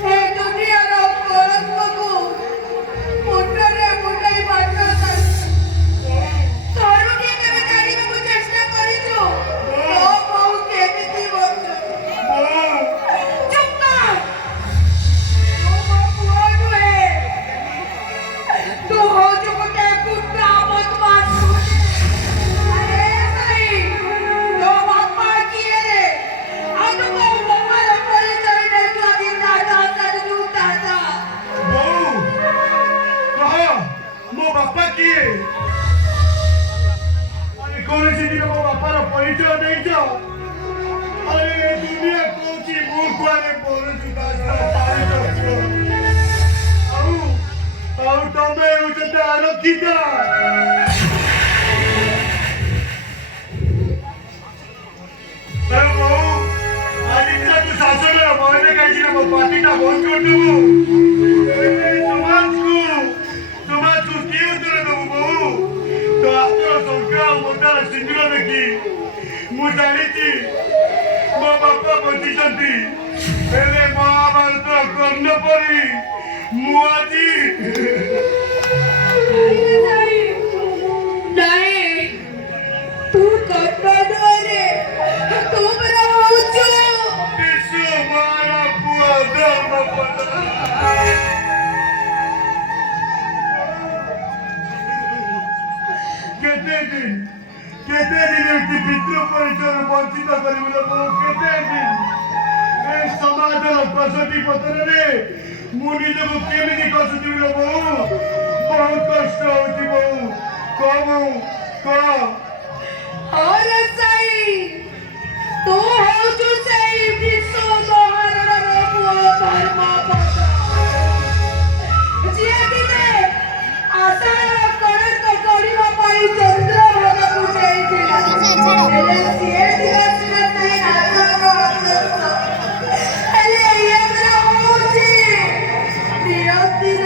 Hey, dunia ro kolot ko. Punta re punta I ମରୁଛୁ ଦାସ ପାଣି ଦଉଛୁ ଆଉ ତମେ ହେଉଛନ୍ତି ଆରକ୍ଷିତ ତୁ ଶାସନ ମହିଳା କାହିଁକି ମୋ ପାଟିଟା ବନ୍ଦ କରିଦେବୁ ସମାଜକୁ କିଏ ଉତ୍ତର ଦେବୁ ବୋଉ ତୋ ହାତର ସଂଖ୍ୟା ଆଉ ମୋଟାର ସିନ୍ଦୁର ଦେଖି ମୁଁ ଜାଣିଛି ମୋ ବାପା ବଞ୍ଚିଛନ୍ତି ହେଲେ ମହାଭାରତ କର୍ଣ୍ଣ ପରି ମୁଁ ଆଜି କେତେ ଦିନ ପିତୃ ପରିଚୟରୁ ବଞ୍ଚିତ କରିବୁ କେତେ ଦିନ ଏ ସମାଜର କଷଟି ପତନରେ ମୁଁ ନିଜକୁ କେମିତି କଷୁଥିବି ବୋଉ ବହୁତ କଷ୍ଟ ହଉଛି ବୋଉ କହ ବୋଉ କହ ତୁ ହଉଛୁ ସେଇ ବିଶ୍ୱ ମହାରଣର ପୁଅ ଧର୍ମପଦ ଯିଏ ଦିନେ ଆଶାର କଳଙ୍କ କରିବା ପାଇଁ ଚନ୍ଦ୍ରଭାଗାକୁ ଯାଇଥିଲା ହେଲେ ସିଏ ଦିନ ସେଇ ଆଶାର ଅଗ୍ରସର ହେଲେ ଇଏ ହଉଛି ନିୟତିର